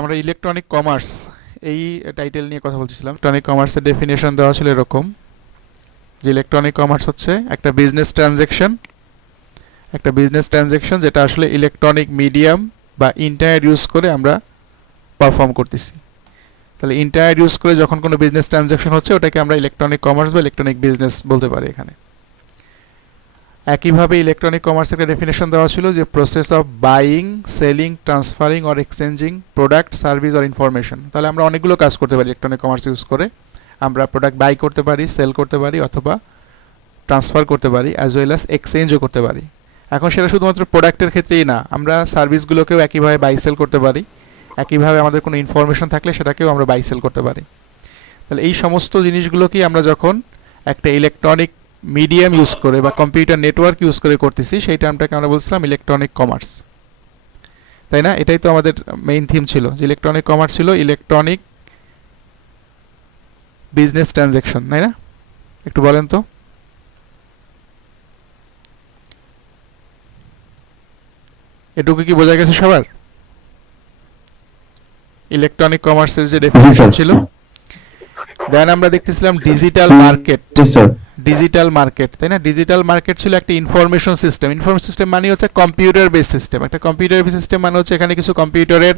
আমরা electronic commerce এই title নিয়ে কথা বলছিলাম। ইলেকট্রনিক কমার্সের ডেফিনেশন দেওয়া ছিল এরকম যে ইলেকট্রনিক কমার্স হচ্ছে একটা বিজনেস ট্রানজ্যাকশন যেটা আসলে ইলেকট্রনিক মিডিয়াম বা ইন্টারনেট ইউজ করে আমরা পারফর্ম করতেছি। তাহলে ইন্টারনেট ইউজ করে যখন কোনো বিজনেস ট্রানজ্যাকশন হচ্ছে ওটাকে আমরা ইলেকট্রনিক কমার্স বা ইলেকট্রনিক বিজনেস বলতে পারি। এখানে একইভাবে ইলেকট্রনিক কমার্সের একটা ডেফিনেশন দেওয়া ছিল যে process of buying, selling, transferring or exchanging product, service or information. তাহলে আমরা অনেকগুলো কাজ করতে পারি ইলেকট্রনিক কমার্স ইউজ করে। আমরা প্রোডাক্ট বাই করতে পারি, সেল করতে পারি, অথবা ট্রান্সফার করতে পারি, অ্যাজ ওয়েল অ্যাজ এক্সচেঞ্জও করতে পারি। এখন সেটা শুধুমাত্র প্রোডাক্টের ক্ষেত্রেই না, আমরা সার্ভিসগুলোকেও একইভাবে বাই সেল করতে পারি। একইভাবে আমাদের কোনো ইনফরমেশন থাকলে সেটাকেও আমরা বাই সেল করতে পারি। তাহলে এই সমস্ত জিনিসগুলোকেই আমরা যখন একটা ইলেকট্রনিক মিডিয়াম ইউজ করে বা কম্পিউটার নেটওয়ার্ক ইউজ করে করতেছি, সেই টার্মটাকে আমরা বলছিলাম ইলেকট্রনিক কমার্স, তাই না? এটাই তো আমাদের মেইন থিম ছিল, যে ইলেকট্রনিক কমার্স ছিল ইলেকট্রনিক বিজনেস ট্রানজ্যাকশন, তাই না? একটু বলেন তো, এটুকু কি বোঝা গেছে সবার? ইলেকট্রনিক কমার্সের যে ডেফিনিশন ছিল। দেন আমরা দেখতেছিলাম ডিজিটাল মার্কেট, তাই না? ডিজিটাল মার্কেট ছিল একটা ইনফরমেশন সিস্টেম। ইনফরমেশন সিস্টেম মানে হচ্ছে কম্পিউটার বেস সিস্টেম। একটা কম্পিউটার বেস সিস্টেম মানে হচ্ছে এখানে কিছু কম্পিউটারের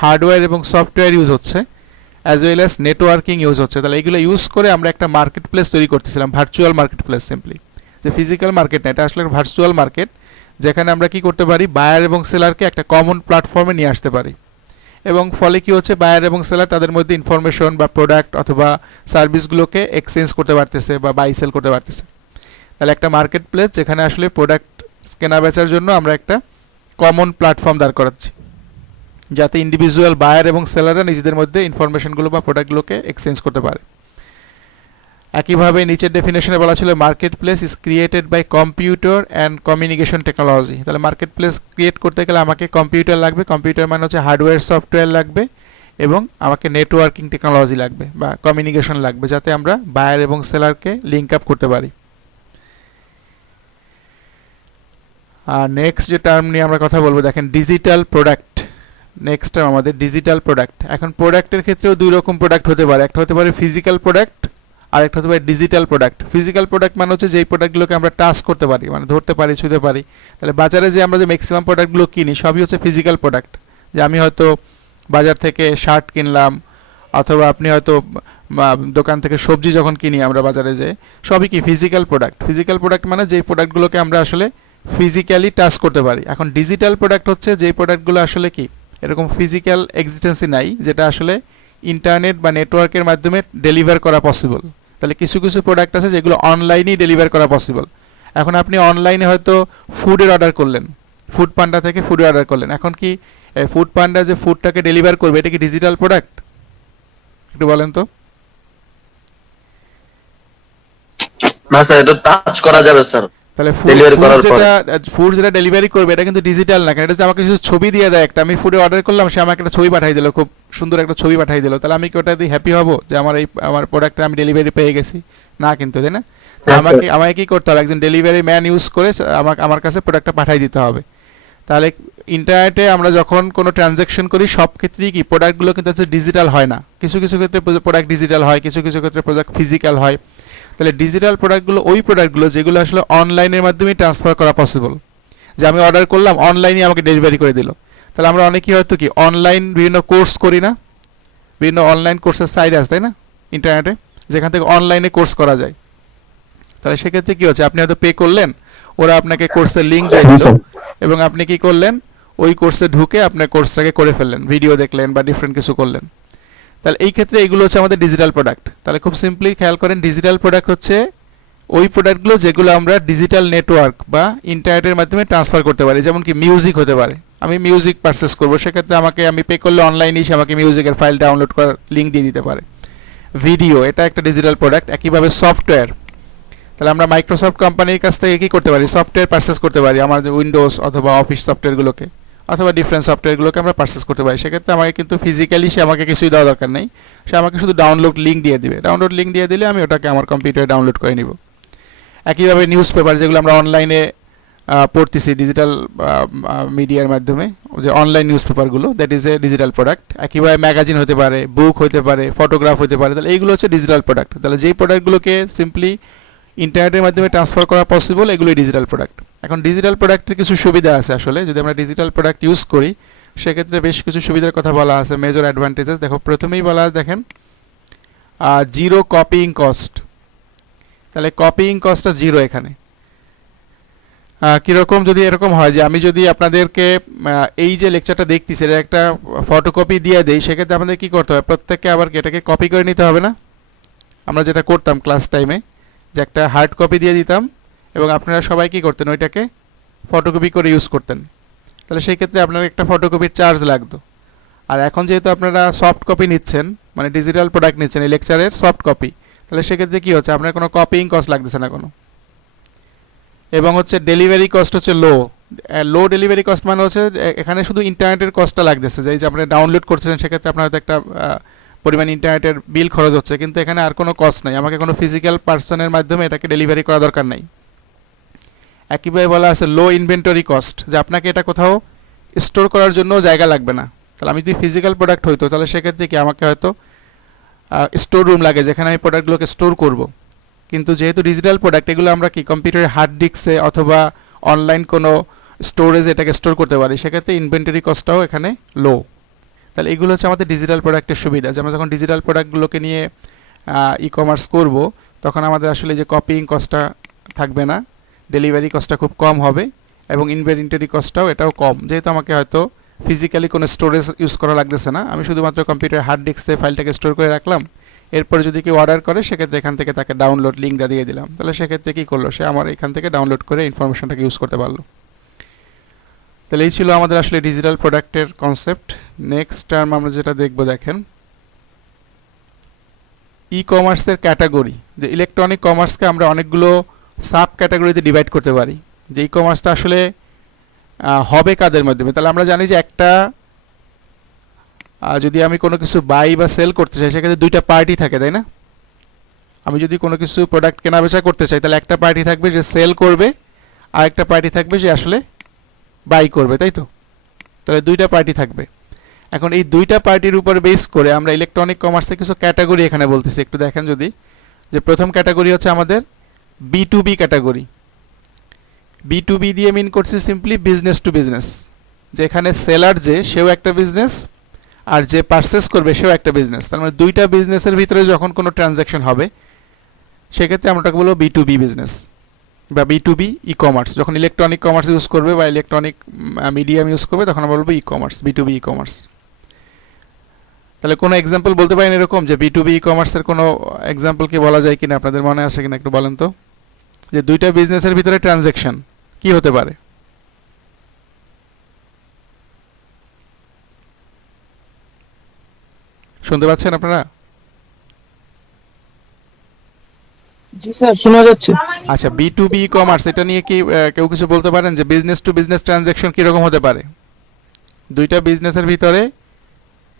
হার্ডওয়্যার এবং সফটওয়্যার ইউজ হচ্ছে, as well as networking use হচ্ছে। তাহলে এগুলো ইউজ করে আমরা একটা মার্কেট প্লেস তৈরি করতেছিলাম, ভার্চুয়াল মার্কেট প্লেস। সিম্পলি যে ফিজিক্যাল মার্কেট না, এটা আসলে ভার্চুয়াল মার্কেট, যেখানে আমরা কি করতে পারি, বায়ার এবং সেলারকে একটা কমন প্ল্যাটফর্মে নিয়ে আসতে পারি। এবং ফলে কি হচ্ছে, বায়ার এবং সেলার তাদের মধ্যে ইনফরমেশন বা প্রোডাক্ট অথবা সার্ভিসগুলোকে এক্সচেঞ্জ করতে পারতেছে বা বাই সেল করতে পারতেছে। তাহলে একটা মার্কেট প্লেস যেখানে আসলে প্রোডাক্ট কেনা বেচার জন্য আমরা একটা কমন প্ল্যাটফর্ম দাঁড় করাচ্ছি, যাতে ইন্ডিভিজুয়াল বায়ার এবং সেলাররা নিজেদের মধ্যে ইনফরমেশনগুলো বা প্রোডাক্টগুলোকে এক্সচেঞ্জ করতে পারে। একইভাবে নিচের ডেফিনেশনে বলা ছিল market place is created by computer and communication technology. তাহলে মার্কেট প্লেস ক্রিয়েট করতে গেলে আমাকে কম্পিউটার লাগবে, কম্পিউটার মানে হচ্ছে হার্ডওয়্যার সফটওয়্যার লাগবে, এবং আমাকে নেটওয়ার্কিং টেকনোলজি লাগবে বা কমিউনিকেশন লাগবে, যাতে আমরা বায়ার এবং সেলারকে লিঙ্ক আপ করতে পারি। আর নেক্সট যে টার্ম নিয়ে আমরা কথা বলবো, দেখেন ডিজিটাল প্রোডাক্ট। নেক্সট টার্ম আমাদের ডিজিটাল প্রোডাক্ট। এখন প্রোডাক্টের ক্ষেত্রেও দুই রকম প্রোডাক্ট হতে পারে, একটা হতে পারে ফিজিক্যাল প্রোডাক্ট, আর একটা হতে পারে ডিজিটাল প্রোডাক্ট। ফিজিক্যাল প্রোডাক্ট মানে হচ্ছে যেই প্রোডাক্টগুলোকে আমরা টাচ করতে পারি, মানে ধরতে পারি, ছুঁতে পারি। তাহলে বাজারে যে আমরা যে ম্যাক্সিমাম প্রোডাক্টগুলো কিনি সবই হচ্ছে ফিজিক্যাল প্রোডাক্ট। যে আমি হয়তো বাজার থেকে শার্ট কিনলাম, অথবা আপনি হয়তো দোকান থেকে সবজি যখন কিনি আমরা বাজারে, যে সবই কি ফিজিক্যাল প্রোডাক্ট। ফিজিক্যাল প্রোডাক্ট মানে যেই প্রোডাক্টগুলোকে আমরা আসলে ফিজিক্যালি টাচ করতে পারি। এখন ডিজিটাল প্রোডাক্ট হচ্ছে যেই প্রোডাক্টগুলো আসলে কি এরকম ফিজিক্যাল এক্সিস্টেন্সই নাই, যেটা আসলে ইন্টারনেট বা নেটওয়ার্কের মাধ্যমে ডেলিভার করা পসিবল। তাহলে কিছু কিছু প্রোডাক্ট আছে যেগুলো অনলাইনেই ডেলিভার করা পসিবল। এখন আপনি অনলাইনে হয়তো ফুডের অর্ডার করলেন, ফুড পান্ডা থেকে ফুডের অর্ডার করলেন। এখন কি ফুড পান্ডা যে ফুডটাকে ডেলিভার করবে এটা কি ডিজিটাল প্রোডাক্ট? একটু বলেন তো। না স্যার, এটা টাচ করা যাবে স্যার। তাহলে ফুড যেটা ডেলিভারি করবে এটা কিন্তু ডিজিটাল না, এটা আমাকে শুধু ছবি দিয়ে দেয় একটা। আমি ফুডে অর্ডার করলাম, সে আমাকে একটা ছবি পাঠিয়ে দিল, খুব সুন্দর একটা ছবি পাঠিয়ে দিল। তাহলে আমি কি ওটা দিয়ে হ্যাপি হব যে আমার প্রোডাক্টটা আমি ডেলিভারি পেয়ে গেছি? না কিন্তু, তাই না? আমাকে কি করতে হবে, একজন ডেলিভারি ম্যান ইউজ করে আমার কাছে প্রোডাক্টটা পাঠিয়ে দিতে হবে। তাহলে ইন্টারনেটে আমরা যখন কোনো ট্রানজ্যাকশন করি সব ক্ষেত্রেই কি প্রোডাক্টগুলো কিন্তু হচ্ছে ডিজিটাল হয় না। কিছু কিছু ক্ষেত্রে প্রোডাক্ট ডিজিটাল হয়, কিছু কিছু ক্ষেত্রে প্রোডাক্ট ফিজিক্যাল হয়। তাহলে ডিজিটাল প্রোডাক্টগুলো ওই প্রোডাক্টগুলো যেগুলো আসলে অনলাইনের মাধ্যমে ট্রান্সফার করা পসিবল। যে আমি অর্ডার করলাম, অনলাইনে আমাকে ডেলিভারি করে দিল। তাহলে আমরা অনেকেই হয়তো কি অনলাইন বিভিন্ন কোর্স করি না, বিভিন্ন অনলাইন কোর্সের সাইট আছে, তাই না, ইন্টারনেটে, যেখান থেকে অনলাইনে কোর্স করা যায়। তাহলে সেক্ষেত্রে কী হচ্ছে, আপনি হয়তো পে করলেন, ওরা আপনাকে কোর্সের লিঙ্ক দিয়ে দিল, এবং আপনি কি করলেন, ওই কোর্সে ঢুকে আপনার কোর্সটাকে করে ফেললেন, ভিডিও দেখলেন বা ডিফারেন্ট কিছু করলেন। তাহলে এই ক্ষেত্রে এগুলো হচ্ছে আমাদের ডিজিটাল প্রোডাক্ট। তাহলে খুব সিম্পলি খেয়াল করেন, ডিজিটাল প্রোডাক্ট হচ্ছে ওই প্রোডাক্টগুলো যেগুলো আমরা ডিজিটাল নেটওয়ার্ক বা ইন্টারনেটের মাধ্যমে ট্রান্সফার করতে পারি। যেমন কি মিউজিক হতে পারে, আমি মিউজিক পারচেস করবো, সেক্ষেত্রে আমি পে করলে অনলাইনেই সে আমাকে মিউজিকের ফাইল ডাউনলোড করার লিঙ্ক দিয়ে দিতে পারে। ভিডিও, এটা একটা ডিজিটাল প্রোডাক্ট। একইভাবে সফটওয়্যার, তাহলে আমরা মাইক্রোসফট কোম্পানির কাছ থেকে কী করতে পারি, সফটওয়্যার পারচেস করতে পারি, আমার যে উইন্ডোজ অথবা অফিস সফটওয়্যারগুলোকে অথবা ডিফারেন্ট সফটওয়্যারগুলোকে আমরা পারচেস করতে পারি। সেক্ষেত্রে আমাকে কিন্তু ফিজিক্যালি সে আমাকে কিছুই দেওয়া দরকার নেই, সে আমাকে শুধু ডাউনলোড লিঙ্ক দিয়ে দিবে। ডাউনলোড লিঙ্ক দিয়ে দিলে আমি ওটাকে আমার কম্পিউটারে ডাউনলোড করে নিব। একইভাবে নিউজ পেপার, যেগুলো আমরা অনলাইনে পড়তেছি ডিজিটাল মিডিয়ার মাধ্যমে, যে অনলাইন নিউজ পেপারগুলো, that is a digital product. একইভাবে ম্যাগাজিন হতে পারে, বুক হতে পারে, ফটোগ্রাফ হতে পারে, তাহলে এইগুলো হচ্ছে ডিজিটাল প্রোডাক্ট। তাহলে যেই প্রোডাক্টগুলোকে সিম্পলি ইন্টারনেটের মাধ্যমে ট্রান্সফার করা পসিবল, এগুলোই ডিজিটাল প্রোডাক্ট। এখন ডিজিটাল প্রোডাক্টের কিছু সুবিধা আছে আসলে, যদি আমরা ডিজিটাল প্রোডাক্ট ইউজ করি সেক্ষেত্রে বেশ কিছু সুবিধার কথা বলা আছে, মেজর অ্যাডভান্টেজেস। দেখো প্রথমেই বলা আছে, দেখেন জিরো কপিং কস্ট। তাহলে কপিং কস্টটা জিরো এখানে। কীরকম যদি এরকম হয় যে আমি যদি আপনাদেরকে এই যে লেকচারটা দেখতেছি এটা একটা ফটোকপি দিয়ে দেই, সেক্ষেত্রে আপনাদের কী করতে হবে, প্রত্যেককে আবার এটাকে কপি করে নিতে হবে না? আমরা যেটা করতাম ক্লাস টাইমে, যে একটা হার্ড কপি দিয়ে দিতাম এবং আপনারা সবাই কী করতেন, ওইটাকে ফটোকপি করে ইউজ করতেন। তাহলে সেই ক্ষেত্রে আপনার একটা ফটোকপির চার্জ লাগতো। আর এখন যেহেতু আপনারা সফট কপি নিচ্ছেন, মানে ডিজিটাল প্রোডাক্ট নিচ্ছেন এই লেকচারের সফট কপি, তাহলে সেক্ষেত্রে কী হচ্ছে, আপনার কোনো কপিং কস্ট লাগতেছে না কোনো। এবং হচ্ছে ডেলিভারি কস্ট হচ্ছে লো ডেলিভারি কস্ট, মানে হচ্ছে এখানে শুধু ইন্টারনেটের কস্টটা লাগতেছে, যে আপনি ডাউনলোড করতেছেন সেক্ষেত্রে আপনার হয়তো একটা পরিমাণ ইন্টারনেটের বিল খরচ হচ্ছে, কিন্তু এখানে আর কোনো কস্ট নাই, আমাকে কোনো ফিজিক্যাল পার্সনের মাধ্যমে এটাকে ডেলিভারি করা দরকার নাই। একইভাবে বলা আছে লো ইনভেন্টরি কস্ট, যে আপনাকে এটা কোথাও স্টোর করার জন্য জায়গা লাগবে না। তাহলে আমি যদি ফিজিক্যাল প্রোডাক্ট হইতো তাহলে সেক্ষেত্রে কি আমাকে হয়তো স্টোর রুম লাগে যেখানে আমি প্রোডাক্টগুলোকে স্টোর করব। কিন্তু যেহেতু ডিজিটাল প্রোডাক্ট, এগুলো আমরা কি কম্পিউটারের হার্ড ডিস্কে অথবা অনলাইন কোনো স্টোরেজ এটাকে স্টোর করতে পারি, সেক্ষেত্রে ইনভেন্টরি কস্টটাও এখানে লো। তাহলে এগুলো হচ্ছে আমাদের ডিজিটাল প্রোডাক্টের সুবিধা, যে আমরা যখন ডিজিটাল প্রোডাক্টগুলোকে নিয়ে ই কমার্স করব তখন আমাদের আসলে যে কপিং কস্টটা থাকবে না, ডেলিভারি কস্টটা খুব কম হবে এবং ইনভেন্টরি কস্টটাও এটাও কম, যেহেতু আমাকে হয়তো ফিজিক্যালি কোনো স্টোরেজ ইউজ করা লাগতেছে না, আমি শুধুমাত্র কম্পিউটার হার্ড ডিস্কে ফাইলটাকে স্টোর করে রাখলাম, এরপরে যদি কেউ অর্ডার করে সেক্ষেত্রে এখান থেকে তাকে ডাউনলোড লিঙ্কটা দিয়ে দিলাম, তাহলে সেক্ষেত্রে কী করলো, সে আমার এখান থেকে ডাউনলোড করে ইনফরমেশনটাকে ইউজ করতে পারলো। তাহলে এই ছিল আমাদের আসলে ডিজিটাল প্রোডাক্টের কনসেপ্ট। নেক্সট টার্ম আমরা যেটা দেখব, দেখেন ই কমার্সের ক্যাটাগরি, যে ইলেকট্রনিক কমার্সকে আমরা অনেকগুলো সাব ক্যাটাগরিতে ডিভাইড করতে পারি, যে ই কমার্সটা আসলে হবে কাদের মাধ্যমে। তাহলে আমরা জানি যে একটা যদি আমি কোনো কিছু বাই বা সেল করতে চাই সেক্ষেত্রে দুইটা পার্টি থাকে, তাই না? আমি যদি কোনো কিছু প্রোডাক্ট কেনা বেচা করতে চাই তাহলে একটা পার্টি থাকবে যে সেল করবে, আর একটা পার্টি থাকবে যে আসলে বাই করবে, তাই তো? তাহলে দুইটা পার্টি থাকবে। এখন এই দুইটা পার্টির উপর বেস করে আমরা ইলেকট্রনিক কমার্সে কিছু ক্যাটাগরি এখানে বলতেছি, একটু দেখেন যদি, যে প্রথম ক্যাটাগরি হচ্ছে আমাদের B2B ক্যাটাগরি। B2B দিয়ে মিন করছি সিম্পলি বিজনেস টু বিজনেস, যেখানে সেলার যে সেও একটা বিজনেস আর যে পারচেস করবে সেও একটা বিজনেস। তার মানে দুইটা বিজনেসের ভিতরে যখন কোনো ট্রানজ্যাকশন হবে সেক্ষেত্রে আমরা ওটাকে বলবো B2B বিজনেস বা B2B ই কমার্স। যখন ইলেকট্রনিক কমার্স ইউজ করবে বা ইলেকট্রনিক মিডিয়াম ইউজ করবে তখন আমরা বলবো e commerce, B2B e commerce. তাহলে কোনো এক্সাম্পল বলতে পারেন এরকম, যে B2B ই কমার্সের কোনো এক্সাম্পল কি বলা যায় কিনা, আপনাদের মনে আসে কিনা একটু বলেন তো, যে দুইটা বিজনেসের ভিতরে ট্রানজ্যাকশন কি হতে পারে? শুনতে পাচ্ছেন আপনারা? জি স্যার, শোনা যাচ্ছে। আচ্ছা, B2B ই কমার্স এটা নিয়ে কি কেউ কিছু বলতে পারেন, যে বিজনেস টু বিজনেস ট্রানজ্যাকশন কীরকম হতে পারে? দুইটা বিজনেসের ভিতরে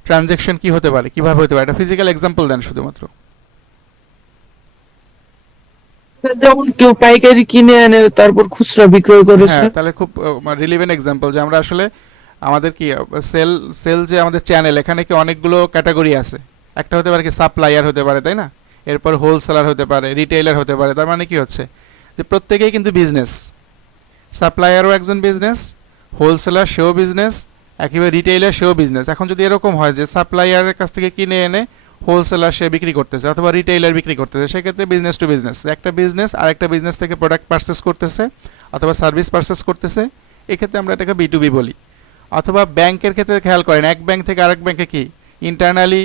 ট্রানজ্যাকশন কি হতে পারে, কিভাবে হতে পারে? এটা ফিজিক্যাল এক্সাম্পল দেন শুধুমাত্র। যেমন কেউ পাইকারি কিনে আনে তারপর খুচরা বিক্রয় করে হ্যাঁ, স্যার। তাহলে খুব রিলিভেন্ট এক্সাম্পল, যে আমরা আসলে আমাদের কি সেল যে আমাদের চ্যানেল, এখানে কি অনেকগুলো ক্যাটাগরি আছে। একটা হতে পারে কি সাপ্লায়ার হতে পারে, তাই না? এরপর হোলসেলার হতে পারে, রিটেইলার হতে পারে। তার মানে কি হচ্ছে, যে প্রত্যেকেই কিন্তু বিজনেস। সাপ্লায়ারও একজন বিজনেস, হোলসেলার সেও বিজনেস, একেবারে রিটেইলার সেও বিজনেস। এখন যদি এরকম হয় যে সাপ্লায়ারের কাছ থেকে কিনে এনে হোলসেলার সে বিক্রি করতেছে অথবা রিটেইলার বিক্রি করতেছে, সেক্ষেত্রে বিজনেস টু বিজনেস, একটা বিজনেস আর একটা বিজনেস থেকে প্রোডাক্ট পারচেস করতেছে অথবা সার্ভিস পারচেস করতেছে, এক্ষেত্রে আমরা এটাকে B2B বলি। অথবা ব্যাংকের ক্ষেত্রে খেয়াল করেন, এক ব্যাংক থেকে আরেক ব্যাংকে কি ইন্টারনালি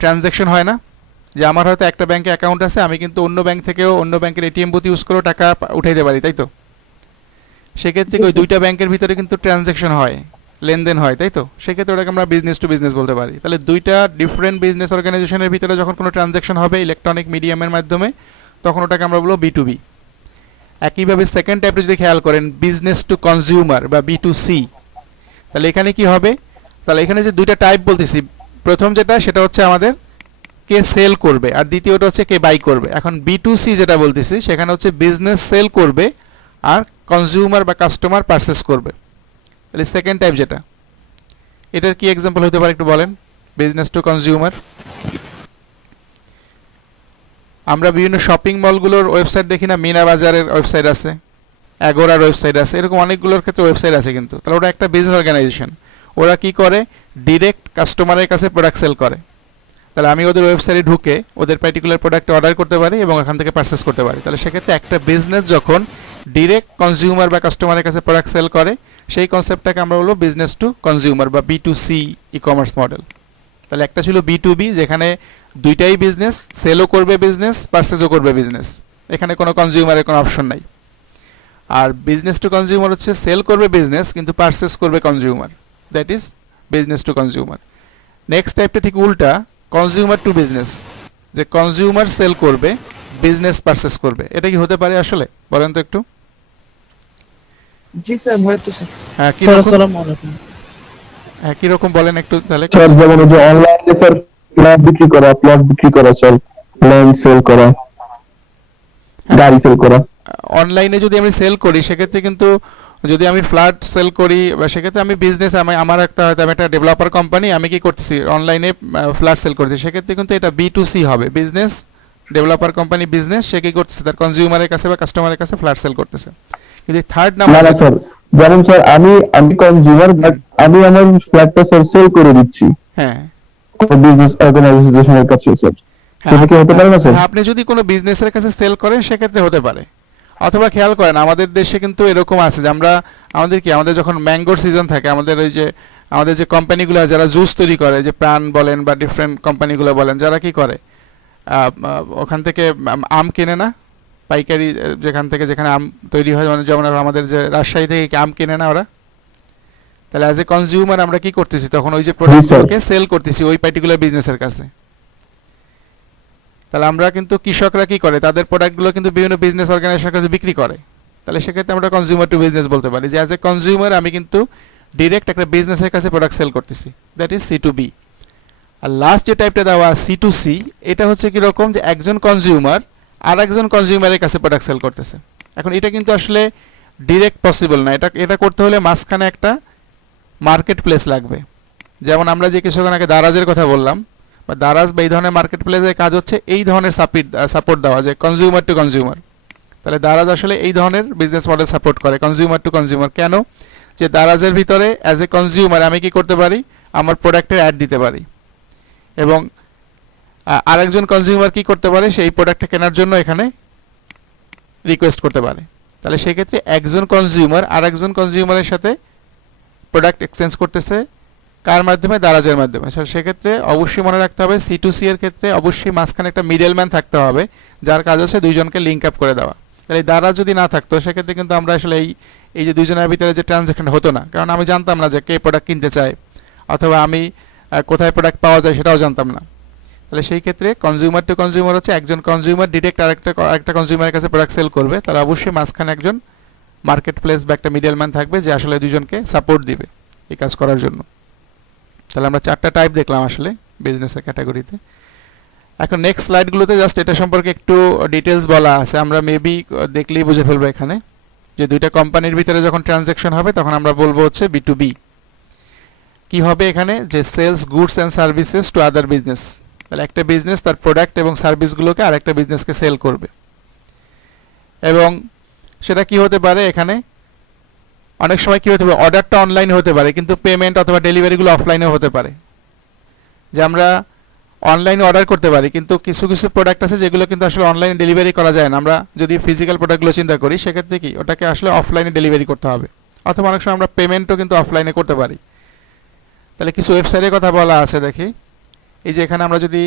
ট্রানজ্যাকশন হয় না? যে আমার হয়তো একটা ব্যাংকে অ্যাকাউন্ট আছে, আমি কিন্তু অন্য ব্যাংক থেকেও অন্য ব্যাংকের এটিএম বুথ ইউজ করেও টাকা উঠাইতে পারি, তাই তো? সেক্ষেত্রে ওই দুইটা ব্যাংকের ভিতরে কিন্তু ট্রানজ্যাকশন হয়, লেনদেন হয়, তাই তো? সেক্ষেত্রে ওটাকে আমরা বিজনেস টু বিজনেস বলতে পারি। তাহলে দুইটা ডিফারেন্ট বিজনেস অর্গানাইজেশনের ভিতরে যখন কোনো ট্রানজ্যাকশন হবে ইলেকট্রনিক মিডিয়ামের মাধ্যমে, তখন ওটাকে আমরা বলবো B2B। একইভাবে সেকেন্ড টাইপে যদি খেয়াল করেন বিজনেস টু কনজিউমার বা B2C, তাহলে এখানে কি হবে? তাহলে এখানে যে দুইটা টাইপ বলতেছি, প্রথম যেটা সেটা হচ্ছে আমাদের কে সেল করবে, আর দ্বিতীয়টা হচ্ছে কে বাই করবে। এখন B2C যেটা বলতেছি সেখানে হচ্ছে বিজনেস সেল করবে আর কনজিউমার বা কাস্টমার পারচেস করবে। তাহলে সেকেন্ড টাইপ যেটা, এটার কি এক্সাম্পল হতে পারে একটু বলেন? বিজনেস টু কনজিউমার, আমরা বিভিন্ন শপিং মলগুলোর ওয়েবসাইট দেখি না, মিনা বাজারের ওয়েবসাইট আছে, অ্যাগোরার ওয়েবসাইট আছে, এরকম অনেকগুলোর ক্ষেত্রে ওয়েবসাইট আছে কিন্তু। তাহলে ওরা একটা বিজনেস অর্গানাইজেশন, ওরা কি করে ডিরেক্ট কাস্টমারের কাছে প্রোডাক্ট সেল করে। তাহলে আমি ওদের ওয়েবসাইটে ঢুকে ওদের পার্টিকুলার প্রোডাক্ট অর্ডার করতে পারি এবং এখান থেকে পারচেস করতে পারি। তাহলে সেক্ষেত্রে একটা বিজনেস যখন ডিরেক্ট কনজিউমার বা কাস্টমারের কাছে প্রোডাক্ট সেল করে, সেই কনসেপ্টটাকে আমরা বলবো বিজনেস টু কনজিউমার বা B2C ই কমার্স মডেল। তাহলে একটা ছিল B2B, যেখানে দুইটাই বিজনেস, সেলও করবে বিজনেস, পারচেজও করবে বিজনেস, এখানে কোনো কনজিউমারের কোনো অপশন নাই। আর বিজনেস টু কনজিউমার হচ্ছে সেল করবে বিজনেস কিন্তু পারচেস করবে consumer, that is business to consumer. Next টাইপটা ঠিক উল্টা, কনজিউমার টু বিজনেস, যে কনজিউমার সেল করবে, বিজনেস পারচেস করবে। এটা কি হতে পারে আসলে, বলেন তো একটু? জি স্যার, হয়তো স্যার। হ্যাঁ, স্যার কিরকম? আসসালামু আলাইকুম। হ্যাঁ, কিরকম বলেন একটু তাহলে। স্যার যেমন ওই যে অনলাইনে স্যার প্লট বিক্রি করা স্যার, ল্যান্ড সেল করা, গাড়ি সেল করা। অনলাইনে যদি আমি সেল করি সেক্ষেত্রে কিন্তু, যদি আমি ফ্ল্যাট সেল করি বা সেক্ষেত্রে আমি বিজনেস, আমার একটা হয়তো আমি একটা ডেভেলপার কোম্পানি, আমি কি করতেছি অনলাইনে ফ্ল্যাট সেল করছি, সেক্ষেত্রে কিন্তু এটা B2C হবে, বিজনেস ডেভেলপার কোম্পানি বিজনেস, সে কি করতেছে তার কনজিউমারের কাছে বা কাস্টমারের কাছে ফ্ল্যাট সেল করতেছে। কিন্তু থার্ড না নাম্বার, না স্যার, যেমন স্যার আমি কনজিউমার, বাট আমি আমার ফ্ল্যাটটা স্যার সেল করে দিচ্ছি হ্যাঁ বিজনেস অর্গানাইজেশনের কাছে স্যার, সেটা কি হতে পারে না স্যার? হ্যাঁ, আপনি যদি কোনো বিজনেসের কাছে সেল করেন সেক্ষেত্রে হতে পারে। অথবা খেয়াল করেন আমাদের দেশে কিন্তু এরকম আছে যে আমাদের যখন ম্যাঙ্গোর সিজন থাকে, আমাদের যে কোম্পানিগুলো যারা জুস তৈরি করে, যে প্রাণ বলেন বা ডিফারেন্ট কোম্পানিগুলো বলেন, যারা কি করে ওখান থেকে আম কিনে না, পাইকারি যেখানে আম তৈরি হয়, মানে যেমন আমাদের যে রাজশাহী থেকে কি আম কিনে না ওরা। তাহলে অ্যাজ এ কনজিউমার আমরা কি করতেছি তখন, ওই যে প্রোডাক্টগুলোকে সেল করতেছি ওই পার্টিকুলার বিজনেসের কাছে। তাহলে আমরা কিন্তু কৃষকরা কি করে, তাদের প্রোডাক্টগুলো কিন্তু বিভিন্ন বিজনেস অর্গানাইজেশনের কাছে বিক্রি করে। তাহলে সেক্ষেত্রে আমরা কনজিউমার টু বিজনেস বলতে পারি, যে অ্যাজ এ কনজিউমার আমি কিন্তু ডিরেক্ট একটা বিজনেসের কাছে প্রোডাক্ট সেল করতেছি, দ্যাট ইজ C2B। আর লাস্ট যে টাইপটা দেওয়া C2C, এটা হচ্ছে কীরকম, যে একজন কনজিউমার আর একজন কনজিউমারের কাছে প্রোডাক্ট সেল করতেছে। এখন এটা কিন্তু আসলে ডিরেক্ট পসিবল না, এটা করতে হলে মাঝখানে একটা মার্কেট প্লেস লাগবে। যেমন আমরা যে কিছুক্ষণ আগে দারাজের কথা বললাম, বা দারাজ বা এই ধরনের মার্কেট প্লেসের কাজ হচ্ছে এই ধরনের সাপোর্ট দেওয়া, যে কনজিউমার টু কনজিউমার। তাহলে দারাজ আসলে এই ধরনের বিজনেস মডেল সাপোর্ট করে, কনজিউমার টু কনজিউমার। কেন? যে দারাজের ভিতরে অ্যাজ এ কনজিউমার আমি কি করতে পারি, আমার প্রোডাক্টের অ্যাড দিতে পারি, এবং আরেকজন কনজিউমার কি করতে পারে, সেই প্রোডাক্টটা কেনার জন্য এখানে রিকোয়েস্ট করতে পারে। তাহলে সেক্ষেত্রে একজন কনজিউমার আর একজন কনজিউমারের সাথে প্রোডাক্ট এক্সচেঞ্জ করতেছে, কার মাধ্যমে? দারাজের মাধ্যমে। সেক্ষেত্রে অবশ্যই মনে রাখতে হবে C2C এর ক্ষেত্রে অবশ্যই মাঝখানে একটা মিডলম্যান থাকতে হবে, যার কাজ হচ্ছে দুইজনকে লিঙ্ক আপ করে দেওয়া। তাহলে দারাজ যদি না থাকতো সেক্ষেত্রে কিন্তু আমরা আসলে এই যে দুইজনের ভিতরে যে ট্রানজ্যাকশন হতো না, কারণ আমি জানতাম না যে কে প্রোডাক্ট কিনতে চায়, অথবা আমি কোথায় প্রোডাক্ট পাওয়া যায় সেটাও জানতাম না। তাহলে সেই ক্ষেত্রে কনজিউমার টু কনজিউমার হচ্ছে একজন কনজিউমার ডিরেক্ট আরেকটা কনজিউমারের কাছে প্রোডাক্ট সেল করবে, তাহলে অবশ্যই মাঝখানে একজন মার্কেট প্লেস বা একটা মিডলম্যান থাকবে, যে আসলে দুজনকে সাপোর্ট দিবে এই কাজ করার জন্য। তাহলে আমরা 4টা টাইপ দেখলাম আসলে বিজনেসের ক্যাটাগরিতে। এখন নেক্সট স্লাইডগুলোতে জাস্ট এটা সম্পর্কে একটু ডিটেলস বলা আছে, আমরা মেবি দেখলেই বুঝে ফেলবো এখানে, যে দুইটা কোম্পানির ভিতরে যখন ট্রানজ্যাকশন হবে তখন আমরা বলবো হচ্ছে B2B। কি হবে এখানে, যে sales goods and services to other business. তাহলে একটা বিজনেস তার প্রোডাক্ট এবং সার্ভিসগুলোকে আরেকটা বিজনেসকে সেল করবে, এবং সেটা কি হতে পারে, এখানে অনেক সময় কি হতে পারে, অর্ডারটা অনলাইনে হতে পারে কিন্তু পেমেন্ট অথবা ডেলিভারিগুলো অফলাইনেও হতে পারে। যে আমরা অনলাইনে অর্ডার করতে পারি, কিন্তু কিছু কিছু প্রোডাক্ট আছে যেগুলো কিন্তু আসলে অনলাইনে ডেলিভারি করা যায় না। আমরা যদি ফিজিক্যাল প্রোডাক্টগুলো চিন্তা করি সেক্ষেত্রে কি ওটাকে আসলে অফলাইনে ডেলিভারি করতে হবে, অথবা অনেক সময় আমরা পেমেন্টও কিন্তু অফলাইনে করতে পারি। তাহলে কিছু ওয়েবসাইটের কথা বলা আছে দেখি, এই যে এখানে আমরা যদি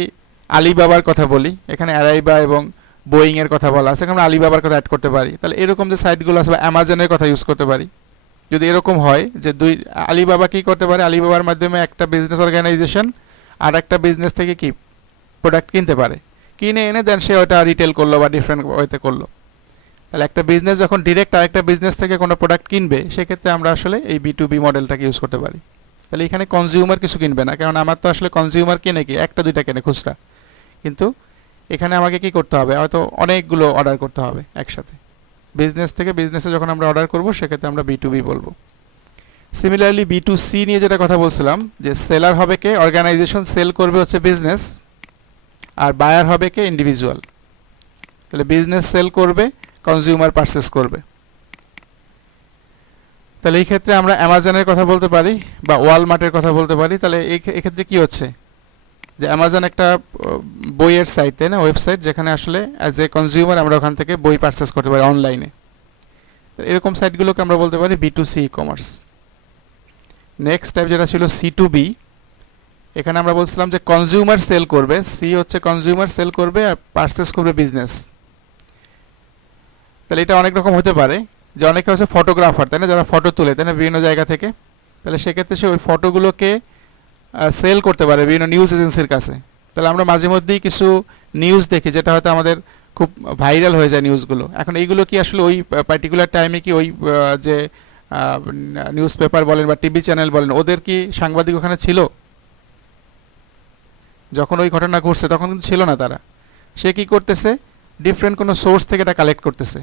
আলিবাবার কথা বলি, এখানে অ্যারাইবা এবং বোয়িংয়ের কথা বলা আছে, আমরা আলিবাবার কথা অ্যাড করতে পারি। তাহলে এরকম যে সাইটগুলো আছে, বা অ্যামাজনের কথা ইউজ করতে পারি। যদি এরকম হয় যে আলিবাবা কী করতে পারে, আলিবাবার মাধ্যমে একটা বিজনেস অর্গানাইজেশন আর একটা বিজনেস থেকে কি প্রোডাক্ট কিনতে পারে, কিনে এনে দেন সে ওটা রিটেল করলো বা ডিফারেন্ট ওয়েতে করলো। তাহলে একটা বিজনেস যখন ডিরেক্ট আরেকটা বিজনেস থেকে কোনো প্রোডাক্ট কিনবে, সেক্ষেত্রে আমরা আসলে এই B2B মডেলটাকে ইউজ করতে পারি। তাহলে এখানে কনজিউমার কিছু কিনবে না, কারণ আমার তো আসলে কনজিউমার কিনে কি একটা দুইটা কেনে খুচরা, কিন্তু এখানে আমাকে কি করতে হবে, হয়তো অনেকগুলো অর্ডার করতে হবে একসাথে। বিজনেস থেকে বিজনেসে যখন আমরা অর্ডার করব সেক্ষেত্রে আমরা B2B বলবো। সিমিলারলি B2C নিয়ে যেটা কথা বলছিলাম যে সেলার হবে কে, অর্গানাইজেশন সেল করবে হচ্ছে বিজনেস, আর বায়ার হবে কে, ইন্ডিভিজুয়াল। তাহলে বিজনেস সেল করবে, কনজিউমার পারচেস করবে। তাহলে এই ক্ষেত্রে আমরা অ্যামাজনের কথা বলতে পারি বা ওয়ালমার্টের কথা বলতে পারি। তাহলে এক্ষেত্রে কি হচ্ছে যে অ্যামাজন একটা বইয়ের সাইট, তাই না, ওয়েবসাইট, যেখানে আসলে অ্যাজ এ কনজিউমার আমরা ওখান থেকে বই পারচেস করতে পারি অনলাইনে। এরকম সাইটগুলোকে আমরা বলতে পারি B2C e commerce. Next type যেটা ছিল C2B, এখানে আমরা বলছিলাম যে কনজিউমার সেল করবে, সি হচ্ছে কনজিউমার সেল করবে আর পারচেস করবে বিজনেস। তাহলে এটা অনেক রকম হতে পারে, যে অনেকে হচ্ছে ফটোগ্রাফার, তাই না, যারা ফটো তোলে, তাই না, বিভিন্ন জায়গা থেকে। তাহলে সেক্ষেত্রে সে ওই ফটোগুলোকে সেল করতে পারে বিভিন্ন নিউজ এজেন্সির কাছে। তাহলে আমরা মাঝে মধ্যেই কিছু নিউজ দেখি যেটা হয়তো আমাদের খুব ভাইরাল হয়ে যায় নিউজগুলো। এখন এইগুলো কি আসলে ওই পার্টিকুলার টাইমে কি ওই যে নিউজ পেপার বলেন বা টিভি চ্যানেল বলেন, ওদের কি সাংবাদিক ওখানে ছিল যখন ওই ঘটনা ঘটছে? তখন কিন্তু ছিল না তারা। সে কি করতেছে, ডিফারেন্ট কোনো সোর্স থেকে এটা কালেক্ট করতেছে,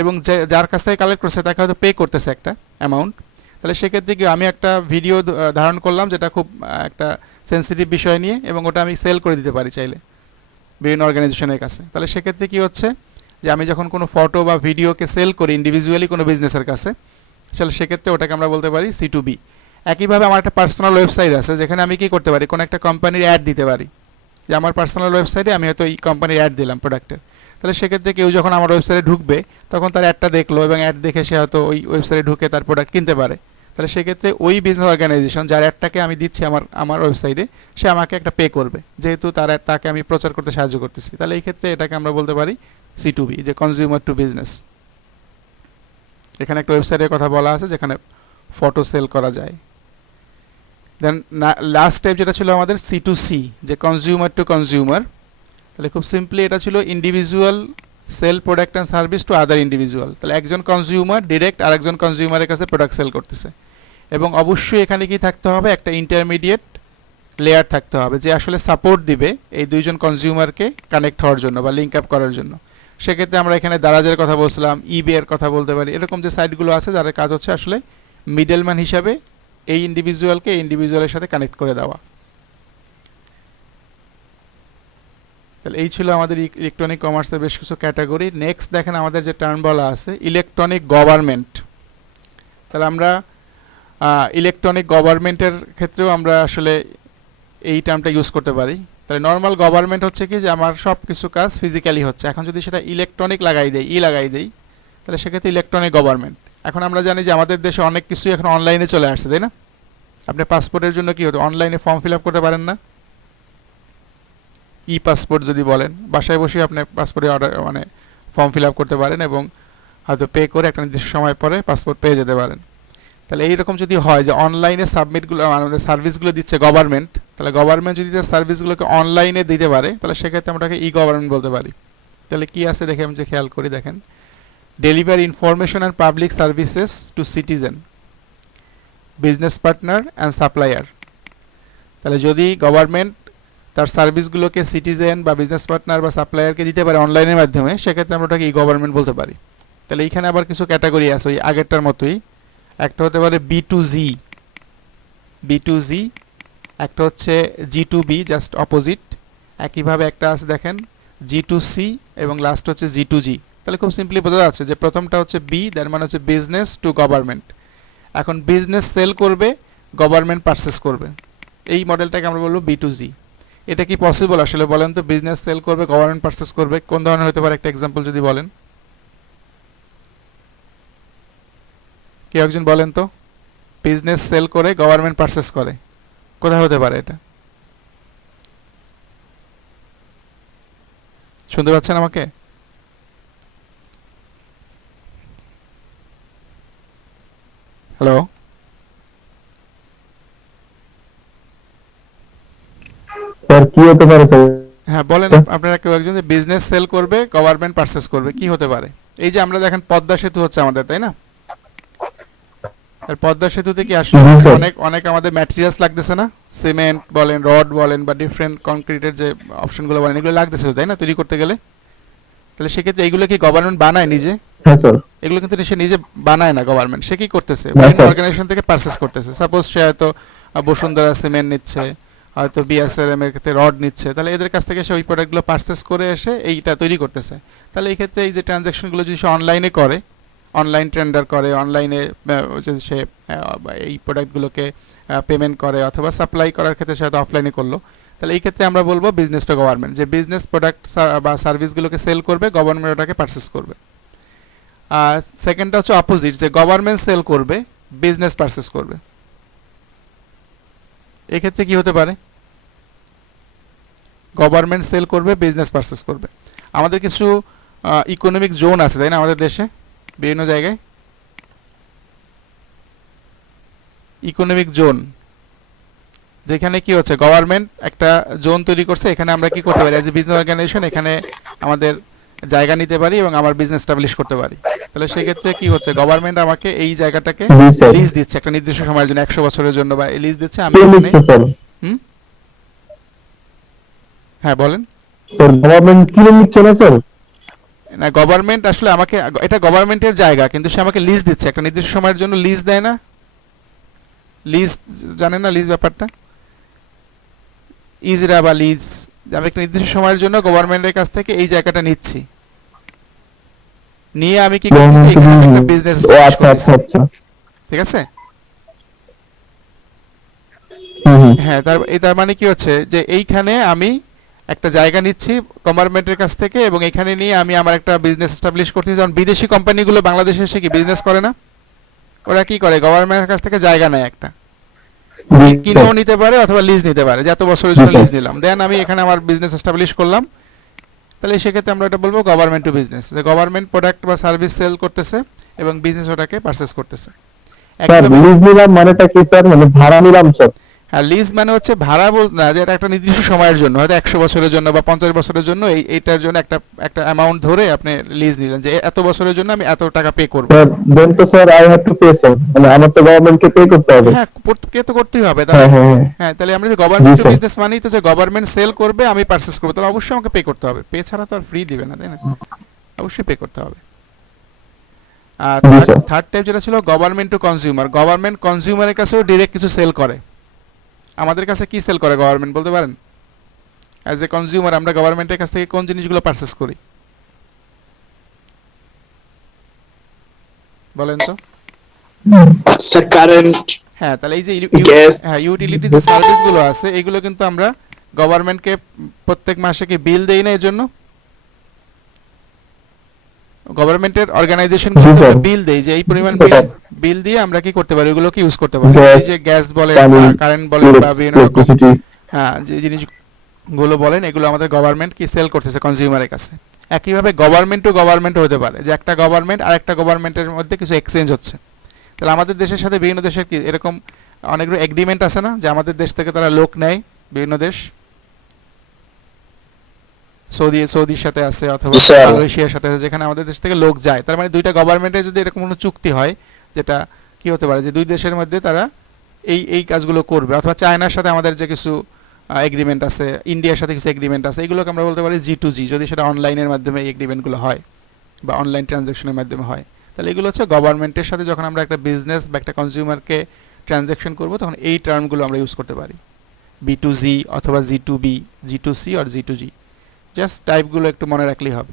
এবং যার কাছ থেকে কালেক্ট করছে তাকে হয়তো পে করতেছে একটা অ্যামাউন্ট। তাহলে সেক্ষেত্রে কি আমি একটা ভিডিও ধারণ করলাম যেটা খুব একটা সেন্সিটিভ বিষয় নিয়ে, এবং ওটা আমি সেল করে দিতে পারি চাইলে বিভিন্ন অর্গানাইজেশনের কাছে। তাহলে সেক্ষেত্রে কি হচ্ছে যে আমি যখন কোনো ফটো বা ভিডিওকে সেল করি ইন্ডিভিজুয়ালি কোনো বিজনেসের কাছে, তাহলে সেক্ষেত্রে ওটাকে আমরা বলতে পারি C2B। একইভাবে আমার একটা পার্সোনাল ওয়েবসাইট আছে যেখানে আমি কি করতে পারি, কোনো একটা কোম্পানির অ্যাড দিতে পারি, যে আমার পার্সোনাল ওয়েবসাইটে আমি হয়তো এই কোম্পানির অ্যাড দিলাম প্রোডাক্টের। তাহলে সেক্ষেত্রে কেউ যখন আমার ওয়েবসাইটে ঢুকবে তখন তার অ্যাডটা দেখলো এবং অ্যাড দেখে সে হয়তো ওই ওয়েবসাইটে ঢুকে তার প্রোডাক্ট কিনতে পারে। তাহলে সেক্ষেত্রে ওই বিজনেস অর্গানাইজেশন যার অ্যাডটাকে আমি দিচ্ছি আমার ওয়েবসাইটে, সে আমাকে একটা পে করবে, যেহেতু তাকে আমি প্রচার করতে সাহায্য করতেছি। তাহলে এই ক্ষেত্রে এটাকে আমরা বলতে পারি C2B, যে কনজিউমার টু বিজনেস। এখানে একটা ওয়েবসাইটের কথা বলা আছে যেখানে ফটো সেল করা যায়। দেন লাস্ট স্টেপ যেটা ছিল আমাদের C2C, যে কনজিউমার টু কনজিউমার। তাহলে খুব সিম্পলি এটা ছিল individual sell product and service to other individual. তাহলে একজন কনজিউমার ডিরেক্ট আরেকজন কনজিউমারের কাছে প্রোডাক্ট সেল করতেছে, এবং অবশ্যই এখানে কি থাকতে হবে, একটা ইন্টারমিডিয়েট লেয়ার থাকতে হবে যে আসলে সাপোর্ট দিবে এই দুইজন কনজিউমারকে কানেক্ট হওয়ার জন্য বা লিঙ্ক আপ করার জন্য। সেক্ষেত্রে আমরা এখানে দারাজের কথা বলছিলাম, eBay এর কথা বলতে পারি। এরকম যে সাইটগুলো আছে যাদের কাজ হচ্ছে আসলে মিডলম্যান হিসাবে এই ইন্ডিভিজুয়ালকে এই ইন্ডিভিজুয়ালের সাথে কানেক্ট করে দেওয়া। তাহলে এই ছিল আমাদের ইলেকট্রনিক কমার্সের বেশ কিছু ক্যাটাগরি। নেক্সট দেখেন আমাদের যে টার্ম বলা আছে ইলেকট্রনিক গভর্নমেন্ট। তাহলে আমরা ইলেকট্রনিক গভর্নমেন্টের ক্ষেত্রেও আমরা আসলে এই টার্মটা ইউজ করতে পারি। তাহলে নর্মাল গভর্নমেন্ট হচ্ছে কি যে আমার সব কিছু কাজ ফিজিক্যালি হচ্ছে, এখন যদি সেটা ইলেকট্রনিক লাগাই দেই, লাগাই দেই, তাহলে সেক্ষেত্রে ইলেকট্রনিক গভর্নমেন্ট। এখন আমরা জানি যে আমাদের দেশে অনেক কিছুই এখন অনলাইনে চলে আসছে, তাই না? আপনি পাসপোর্টের জন্য কি হতো, অনলাইনে ফর্ম ফিল আপ করতে পারেন না? পাসপোর্ট যদি বলেন, বাসায় বসে আপনি পাসপোর্টে ফর্ম ফিল আপ করতে পারেন এবং হয়তো পে করে একটা নির্দিষ্ট সময় পরে পাসপোর্ট পেয়ে যেতে পারেন। তাহলে এইরকম যদি হয় যে অনলাইনে সাবমিটগুলো আমাদের সার্ভিসগুলো দিচ্ছে গভর্নমেন্ট, তাহলে গভর্নমেন্ট যদি তার সার্ভিসগুলোকে অনলাইনে দিতে পারে তাহলে সেক্ষেত্রে আমরা গভর্নমেন্ট বলতে পারি। তাহলে কি আছে দেখে আমি যে খেয়াল করি, দেখেন deliver information and public services to citizen, business partner and supplier. তাহলে যদি গভর্নমেন্ট তার সার্ভিসগুলোকে সিটিজেন বা বিজনেস পার্টনার বা সাপ্লায়ারকে দিতে পারে অনলাইনের মাধ্যমে, সেক্ষেত্রে আমরা ওটাকে গভর্নমেন্ট বলতে পারি। তাহলে এইখানে আবার কিছু ক্যাটাগরি আছে ওই আগেরটার মতোই। একটা হতে পারে B2G, একটা হচ্ছে G2B, জাস্ট অপোজিট। একইভাবে একটা আছে দেখেন G2C, এবং লাস্ট হচ্ছে G2G। তাহলে খুব সিম্পলি বোঝা যাচ্ছে যে প্রথমটা হচ্ছে B, তার মানে হচ্ছে বিজনেস টু গভর্নমেন্ট। এখন বিজনেস সেল করবে, গভর্নমেন্ট পারচেস করবে, এই মডেলটাকে আমরা বলবো B2G। এটা কি পসিবল আসলে বলেন তো? বিজনেস সেল করবে, গভর্নমেন্ট পারচেস করবে, কোন ধরনের হতে পারে একটা এক্সাম্পল যদি বলেন, কেউ একজন বলেন তো। বিজনেস সেল করে গভর্নমেন্ট পারচেস করে, কোথায় হতে পারে এটা? শুনতে পাচ্ছেন আমাকে? হ্যালো, স্যার কি হতে পারে স্যার? হ্যাঁ বলেন আপনারা কেউ একজন, যে বিজনেস সেল করবে, গভর্নমেন্ট পারচেস করবে, কি হতে পারে? এই যে আমরা দেখেন পদ্মা সেতু হচ্ছে আমাদের, তাই না? আর পদ্মা সেতুতে কি আসলে অনেক আমাদের ম্যাটেরিয়ালস লাগতেছে না? সিমেন্ট বলেন, রড বলেন, বা ডিফারেন্ট কনক্রিটের যে অপশনগুলো বলেন, এগুলো লাগতেছে, তাই না, তৈরি করতে গেলে? তাহলে সেক্ষেত্রে এইগুলো কি গভর্নমেন্ট বানায় নিজে? হ্যাঁ স্যার। এগুলো কিন্তু সে নিজে বানায় না গভর্নমেন্ট, সে কি করতেছে না, বিভিন্ন স্যার। অর্গানাইজেশন থেকে পারচেস করতেছে। সাপোজ সে হয়তো বসুন্ধরা সিমেন্ট নিচ্ছে, হয়তো বিএসআরএম এর ক্ষেত্রে রড নিচ্ছে, তাহলে এদের কাছ থেকে সে ওই প্রোডাক্টগুলো পারচেস করে এসে এইটা তৈরি করতেছে। তাহলে এই ক্ষেত্রে এই যে ট্রানজ্যাকশনগুলো যদি সে অনলাইনে করে, অনলাইন টেন্ডার করে, অনলাইনে যদি সে এই প্রোডাক্টগুলোকে পেমেন্ট করে অথবা সাপ্লাই করার ক্ষেত্রে সে হয়তো অফলাইনে করলো, তাহলে এই ক্ষেত্রে আমরা বলবো বিজনেস টু গভর্নমেন্ট, যে বিজনেস প্রোডাক্ট বা সার্ভিসগুলোকে সেল করবে, গভর্নমেন্ট ওটাকে পারচেস করবে। আর সেকেন্ডটা হচ্ছে অপোজিট, যে গভর্নমেন্ট সেল করবে, বিজনেস পারচেস করবে। এক্ষেত্রে কি হতে পারে? গভর্নমেন্ট সেল করবে, বিজনেস পারচেস করবে। আমাদের কিছু ইকোনমিক জোন আছে, তাই না, আমাদের দেশে বিভিন্ন জায়গায় ইকোনমিক জোন, যেখানে কি হচ্ছে গভর্নমেন্ট একটা জোন তৈরি করছে, এখানে আমরা কি করতে পারি অ্যাজ এ বিজনেস অর্গানাইজেশন, এখানে আমাদের জায়গা নিতে পারি এবং আমার বিজনেস এস্টাবলিশ করতে পারি। তাহলে সেই ক্ষেত্রে কি হচ্ছে, গভর্নমেন্ট আমাকে এই জায়গাটাকে জি স্যার। লিজ দিচ্ছে একটা নির্দিষ্ট সময়ের জন্য, 100 বছরের জন্য, বা লিজ দিচ্ছে। আমি কে এখানে নিচ্ছে স্যার? হ্যাঁ বলেন। স্যার গভর্নমেন্ট কিনে নিচ্ছে না স্যার? না, গভর্নমেন্ট আসলে আমাকে, এটা গভর্নমেন্টের জায়গা কিন্তু সে আমাকে লিজ দিচ্ছে একটা নির্দিষ্ট সময়ের জন্য, লিজ দেয় না? লিজ জানেন না লিজ ব্যাপারটা? ইজরা বা লিজ, আমি একটা নির্দিষ্ট সময়ের জন্য গভর্নমেন্টের কাছ থেকে এই জায়গাটা নিচ্ছি, নিয়ে আমি কি করতেছি, এখানে আমি একটা বিজনেস ও আচ্ছা আচ্ছা আচ্ছা। ঠিক আছে। হুম। হ্যাঁ, তার মানে কি হচ্ছে যে এইখানে আমি একটা জায়গা নিচ্ছি গভর্নমেন্টের কাছ থেকে, এবং এখানে নিয়ে আমি আমার একটা বিজনেস এস্টাবলিশ করতেছি। যেমন বিদেশি কোম্পানিগুলো বাংলাদেশে এসে কি বিজনেস করে না, ওরা কি করে গভর্নমেন্টের কাছ থেকে জায়গা নেয় একটা, জি কিনেও স্যার। নিতে পারে অথবা লিজ নিতে পারে, যে এত বছরের জন্য জি, স্যার। লিজ নিলাম, দেন আমি এখানে আমার বিজনেস এস্টাবলিশ করলাম। তাহলে সেক্ষেত্রে আমরা এটা বলবো গভর্নমেন্ট টু বিজনেস, যে গভর্নমেন্ট প্রোডাক্ট বা সার্ভিস সেল করতেছে এবং বিজনেস ওটাকে পারচেস করতেছে। স্যার একইভাবে লিজ নিলাম মানেটা কি স্যার? মানে ভাড়া নিলাম স্যার? হ্যাঁ, লিজ মানে হচ্ছে ভাড়া বলতে না, যে এটা একটা নির্দিষ্ট সময়ের জন্য, হয়তো 100 বছরের জন্য বা 50 বছরের জন্য, এইটার জন্য একটা একটা অ্যামাউন্ট ধরে আপনি লিজ নিলেন, যে এত বছরের জন্য আমি এত টাকা পে করব। স্যার দেন তো sir I have to pay sir, মানে আমার তো গভর্নমেন্টকে পে করতে হবে। হ্যাঁ, পে তো করতেই হবে হ্যাঁ তাহলে। হ্যাঁ হ্যাঁ। হ্যাঁ, তাহলে আমরা যে government G, to sir. Business মানেই তো যে গভর্নমেন্ট সেল করবে, আমি পারচেস করবো, তাহলে অবশ্যই আমাকে পে করতে হবে, পে ছাড়া তো আর ফ্রি দিবে না, তাই না, অবশ্যই পে করতে হবে। আর জি, স্যার। থার্ড টাইপ যেটা ছিল গভর্নমেন্ট টু কনজিউমার, গভর্নমেন্ট কনজিউমারের কাছেও ডিরেক্ট কিছু সেল করে। আমাদের কাছে কি সেল করে গভর্নমেন্ট বলতে পারেন? অ্যাজ এ কনজিউমার আমরা গভর্নমেন্টের কাছ থেকে কোন জিনিসগুলো পারচেস করি বলেন তো? স্যার কারেন্ট, হ্যাঁ, তাহলে এই যে গ্যাস। হ্যাঁ, ইউটিলিটি যে সার্ভিসগুলো আছে, এগুলো কিন্তু আমরা গভর্নমেন্টকে প্রত্যেক মাসে কি বিল দেই না, এর জন্য গভর্নমেন্টের অর্গানাইজেশনগুলো জি, স্যার। বিল দেই, যে এই পরিমাণ স্যার। বিল দিয়ে আমরা কি করতে পারি, ওগুলোকে ইউজ করতে পারি। গ্যাস, এই যে গ্যাস বলেন, পানি, কারেন্ট বলেন, বা বিভিন্ন রকম ইলেকট্রিসিটি। হ্যাঁ যে জিনিসগুলো বলেন, এগুলো আমাদের গভর্নমেন্ট কি সেল করতেছে কনজিউমারের কাছে। একইভাবে গভর্নমেন্ট টু গভর্নমেন্ট হতে পারে, যে একটা গভর্নমেন্ট আর একটা গভর্নমেন্টের মধ্যে কিছু এক্সচেঞ্জ হচ্ছে। তাহলে আমাদের দেশের সাথে বিভিন্ন দেশের কি এরকম অনেকগুলো এগ্রিমেন্ট আছে না, যে আমাদের দেশ থেকে তারা লোক নেয়, বিভিন্ন দেশ, সৌদির সাথে আছে অথবা জি, স্যার। মালয়েশিয়ার সাথে আছে, যেখানে আমাদের দেশ থেকে লোক যায়। তার মানে দুইটা গভর্নমেন্টের যদি এরকম কোনো চুক্তি হয়, যেটা কি হতে পারে, যে দুই দেশের মধ্যে তারা এই কাজগুলো করবে, অথবা চায়নার সাথে আমাদের যে কিছু এগ্রিমেন্ট আছে, ইন্ডিয়ার সাথে কিছু এগ্রিমেন্ট আছে, এগুলোকে আমরা বলতে পারি G2G, যদি সেটা অনলাইনের মাধ্যমে এই এগ্রিমেন্টগুলো হয় বা অনলাইন ট্রানজ্যাকশনের মাধ্যমে হয়। তাহলে এগুলো হচ্ছে গভর্নমেন্টের সাথে যখন আমরা একটা বিজনেস বা একটা কনজিউমারকে ট্রানজ্যাকশন করব, তখন এই টার্মগুলো আমরা ইউজ করতে পারি, B2G অথবা G2B, G2C আর G2G। জাস্ট টাইপগুলো একটু মনে রাখলেই হবে।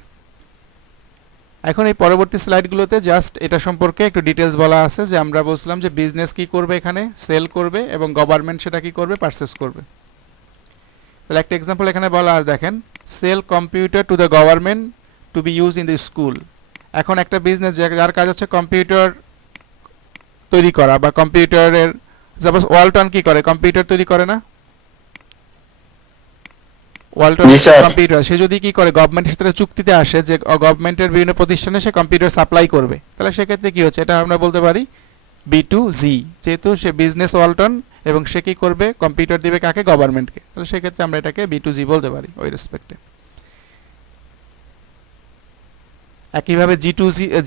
এখন এই পরবর্তী স্লাইডগুলোতে জাস্ট এটা সম্পর্কে একটু ডিটেলস বলা আছে, যে আমরা বলছিলাম যে বিজনেস কি করবে, এখানে সেল করবে, এবং গভর্নমেন্ট সেটা কি করবে, পারচেস করবে। তাহলে একটা এক্সাম্পল এখানে বলা আছে, দেখেন, sell computer to the government to be use in the school. এখন একটা বিজনেস যার কাজ হচ্ছে কম্পিউটার তৈরি করা, বা কম্পিউটারের, সাপোজ ওয়ালটন কি করে, কম্পিউটার তৈরি করে না, ওয়ালটন জি, স্যার। কম্পিউটার, সে যদি কি করে গভর্নমেন্টের সাথে চুক্তিতে আসে, যে গভর্নমেন্টের বিভিন্ন প্রতিষ্ঠানে সে কম্পিউটার সাপ্লাই করবে, তাহলে সেক্ষেত্রে কি হচ্ছে, এটা আমরা বলতে পারি B2G, যেহেতু সে বিজনেস ওয়ালটন এবং সে কি করবে, কম্পিউটার দিবে কাকে, গভর্নমেন্টকে, তাহলে সেক্ষেত্রে আমরা এটাকে B2G বলতে পারি ওই রেসপেক্টে। একইভাবে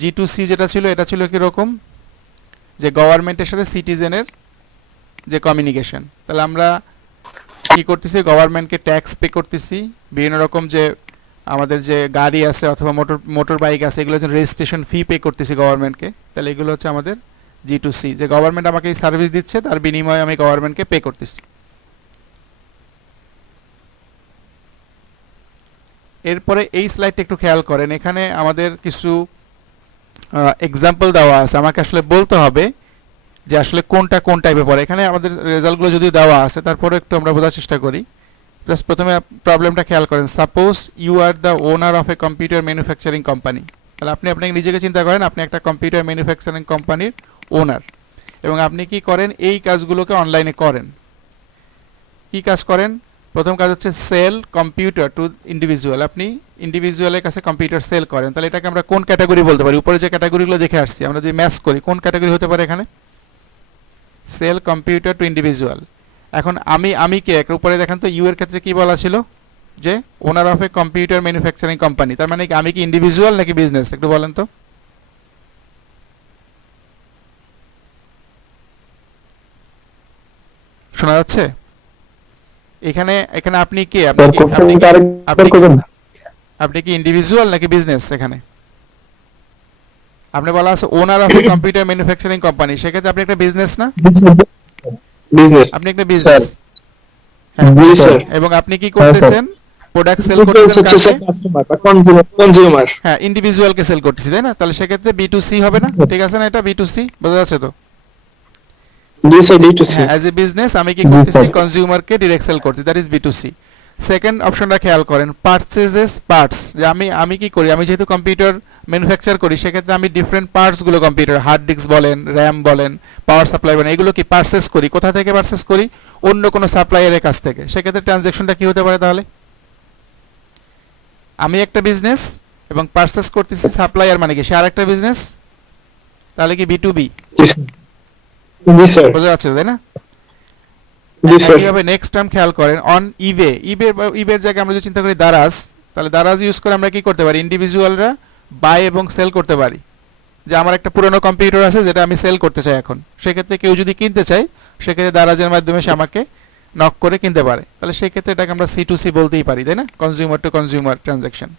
G2C যেটা ছিল, এটা ছিল কীরকম, যে গভর্নমেন্টের সাথে সিটিজেনের যে কমিউনিকেশন। তাহলে আমরা কি করতেছি, গভর্নমেন্টকে ট্যাক্স পে করতেছি, বিভিন্ন রকম যে আমাদের যে গাড়ি আছে অথবা মোটর বাইক আছে এগুলো হচ্ছে রেজিস্ট্রেশন ফি পে করতেছি গভর্নমেন্টকে, তাহলে এগুলো হচ্ছে আমাদের G2C, যে গভর্নমেন্ট আমাকে এই সার্ভিস দিচ্ছে তার বিনিময়ে আমি গভর্নমেন্টকে পে করতেছি। এরপরে এই স্লাইডটা একটু খেয়াল করেন, এখানে আমাদের কিছু এক্সাম্পল দেওয়া আছে, আমাকে আসলে বলতে হবে যে আসলে কোনটা কোন টাইপে পড়ে। এখানে আমাদের রেজাল্টগুলো যদি দেওয়া আছে তারপরে একটু আমরা বোঝার চেষ্টা করি। প্লাস প্রথমে প্রবলেমটা খেয়াল করেন, suppose you are the owner of a computer manufacturing company, তাহলে আপনি আপনাকে নিজেকে চিন্তা করেন আপনি একটা কম্পিউটার ম্যানুফ্যাকচারিং কোম্পানির ওনার, এবং আপনি কি করেন এই কাজগুলোকে অনলাইনে করেন। কি কাজ করেন? প্রথম কাজ হচ্ছে সেল কম্পিউটার টু ইন্ডিভিজুয়াল, আপনি ইন্ডিভিজুয়ালের কাছে কম্পিউটার সেল করেন, তাহলে এটাকে আমরা কোন ক্যাটাগরি বলতে পারি? উপরে যে ক্যাটাগরিগুলো দেখে আসছি আমরা যদি ম্যাচ করি কোন ক্যাটাগরি হতে পারে এখানে? Sell computer to individual. এখন আমি কে? এক উপরে দেখেন তো ইউ এর ক্ষেত্রে কি বলা ছিল যে ওনার of a computer manufacturing company, তার মানে কি আমি কি ইন্ডিভিজুয়াল নাকি বিজনেস? একটু বলেন তো। শোনা যাচ্ছে? এখানে আপনি কে? আপনি কি ইন্ডিভিজুয়াল নাকি বিজনেস? এখানে আপনি বলা আছে ওনার of a computer manufacturing company, সেক্ষেত্রে আপনি একটা বিজনেস না? বিজনেস। আপনি একটা বিজনেস, জি স্যার। এবং আপনি কি করতেছেন? প্রোডাক্ট সেল করতেছেন কাকে? কাস্টমার বা কনজিউমার। হ্যাঁ, ইন্ডিভিজুয়ালকে সেল করতেছি, তাই না? তাহলে সেক্ষেত্রে B2C হবে না? ঠিক আছে না? এটা B2C বোঝা যাচ্ছে তো? জি স্যার, B2C। হ্যাঁ, অ্যাজ এ বিজনেস আমি কি করতেছি? কনজিউমারকে ডিরেক্ট সেল করছি, দ্যাট ইজ B2C। সেকেন্ড অপশনটা খেয়াল করেন, পারচেজেস পার্টস, যে আমি কি করি? আমি যেহেতু কম্পিউটার ম্যানুফ্যাকচার করি সেক্ষেত্রে আমি ডিফারেন্ট পার্টসগুলো কম্পিউটার, হার্ড ডিস্ক বলেন, র্যাম বলেন, পাওয়ার সাপ্লাই বলেন, এগুলো কি পারচেস করি? কোথা থেকে পারচেস করি? অন্য কোনো সাপ্লায়ারের কাছ থেকে। সেক্ষেত্রে ট্রানজ্যাকশনটা কি হতে পারে তাহলে? আমি একটা বিজনেস এবং পারচেস করতেছি সাপ্লায়ার, মানে কি সে আরেকটা বিজনেস, তাহলে কি B2B? জি স্যার। বোঝা যাচ্ছে তাই না? জি স্যার। এইভাবে নেক্সট টার্ম খেয়াল করেন, অন ইবের জায়গায় আমরা যদি চিন্তা করি দারাজ, তাহলে দারাজ ইউজ করে আমরা কি করতে পারি? ইন্ডিভিজুয়ালরা বাই এবং সেল করতে পারি, যে আমার একটা পুরনো কম্পিউটার আছে যেটা আমি সেল করতে চাই এখন, সেক্ষেত্রে কেউ যদি কিনতে চায় সেক্ষেত্রে দারাজের মাধ্যমে সে আমাকে নক করে কিনতে পারে, তাহলে সেক্ষেত্রে এটাকে আমরা C2C বলতেই পারি, তাই না? Consumer two consumer transaction.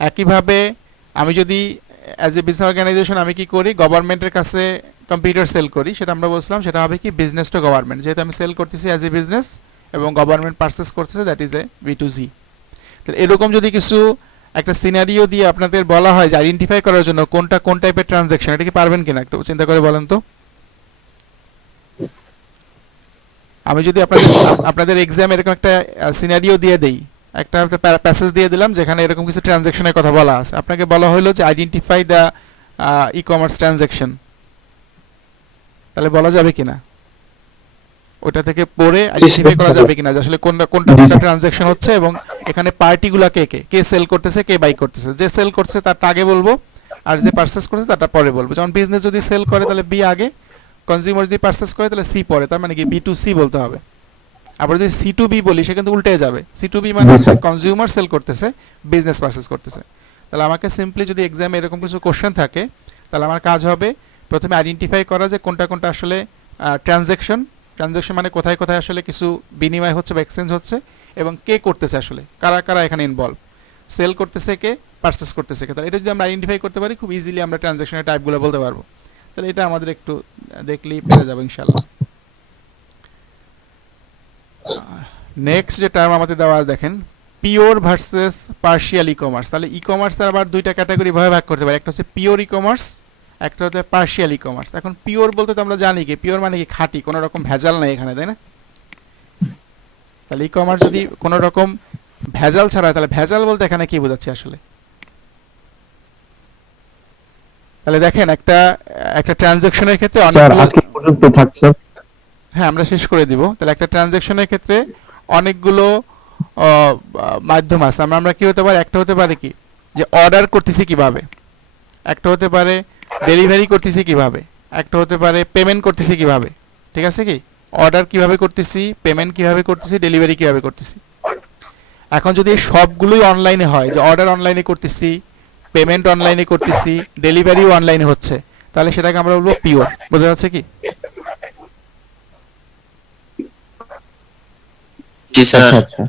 একইভাবে আমি যদি অ্যাজ এ বিজনেস অর্গানাইজেশন আমি কি করি? গভর্নমেন্টের কাছে কম্পিউটার সেল করি, সেটা আমরা বলছিলাম সেটা হবে কি? বিজনেস টু গভর্নমেন্ট, যেহেতু আমি সেল করতেছি অ্যাজ এ বিজনেস এবং গভর্নমেন্ট পারচেস করতেছে, দ্যাট ইজ এ B2C। তাহলে এরকম যদি কিছু একটা সিনারিও দিয়ে আপনাদের বলা হয় যে আইডেন্টিফাই করার জন্য কোনটা কোন টাইপের ট্রানজ্যাকশন, এটা কি পারবেন কিনা একটু চিন্তা করে বলেন তো। আমি যদি আপনাদের এক্সাম এরকম একটা সিনারিও দিয়ে দেই, একটা প্যাসেজ দিয়ে দিলাম যেখানে এরকম কিছু ট্রানজ্যাকশনের কথা বলা আছে, আপনাকে বলা হলো যে আইডেন্টিফাই দ্য ই-কমার্স ট্রানজ্যাকশন, তাহলে বলা যাবে কিনা? ওটা থেকে পড়ে আইডেন্টিফাই করা যাবে কিনা যে আসলে কোনটা কোনটা ট্রানজ্যাকশন হচ্ছে, এবং এখানে পার্টিগুলো কে সেল করতেছে, কে বাই করতেছে। যে সেল করছে তারটা আগে বলবো, আর যে পারচেস করছে তারটা পরে বলবো। যেমন বিজনেস যদি সেল করে তাহলে B আগে, কনজিউমার যদি পারচেস করে তাহলে C পরে, তার মানে কি B2C বলতে হবে। আবার যদি C2B বলি সে কিন্তু উল্টে যাবে, C2B মানে হচ্ছে কনজিউমার সেল করতেছে, বিজনেস পারচেস করতেছে। তাহলে আমাকে সিম্পলি যদি এক্সামে এরকম কিছু কোশ্চেন থাকে তাহলে আমার কাজ হবে প্রথমে আইডেন্টিফাই করা যে কোনটা কোনটা আসলে ট্রানজ্যাকশন মানে কোথায় কোথায় আসলে কিছু বিনিময় হচ্ছে বা এক্সচেঞ্জ হচ্ছে, এবং কে করতেছে, আসলে কারা কারা এখানে ইনভলভ, সেল করতেছে কে, পারচেস করতেছে কে। তাহলে এটা যদি আমরা আইডেন্টিফাই করতে পারি খুব ইজিলি আমরা ট্রানজ্যাকশনের টাইপগুলো বলতে পারবো। তাহলে এটা আমাদের একটু দেখলেই পেরে যাবো ইনশাল্লাহ। নেক্সট যে টার্ম আমাদের দেওয়া আছে দেখেন, pure versus partial e commerce. তাহলে ই কমার্সের আবার দুইটা ক্যাটাগরি ভাবে ভাগ করতে পারি, একটা হচ্ছে পিওর ই কমার্স, একটা হচ্ছে পার্শিয়াল ই কমার্স। এখন পিওর বলতে তো আমরা জানি কি, পিওর মানে কি খাঁটি, কোনো রকম ভেজাল নাই এখানে, তাই না? তাহলে ই কমার্স যদি কোনো রকম ভেজাল ছাড়া, তাহলে ভেজাল বলতে এখানে কি বোঝাচ্ছে আসলে? তাহলে দেখেন একটা ট্রানজ্যাকশনের ক্ষেত্রে পর্যন্ত থাকছে। হ্যাঁ, আমরা শেষ করে দিব। তাহলে একটা ট্রানজ্যাকশনের ক্ষেত্রে অনেকগুলো মাধ্যম আছে। আমরা কি হতে পারে, একটা হতে পারে কি যে অর্ডার করতেছি কিভাবে, একটা হতে পারে ডেলিভারি করতেছি কিভাবে, একটা হতে পারে পেমেন্ট করতেছি কিভাবে। ঠিক আছে? কি অর্ডার কিভাবে করতেছি, পেমেন্ট কিভাবে করতেছি, ডেলিভারি কিভাবে করতেছি। এখন যদি এই সবগুলোই অনলাইনে হয়, যে অর্ডার অনলাইনে করতেছি, পেমেন্ট অনলাইনে করতেছি, ডেলিভারিও অনলাইনে হচ্ছে, তাহলে সেটাকে আমরা বলবো পিওর। বোঝা যাচ্ছে কি? জি স্যার। আচ্ছা আচ্ছা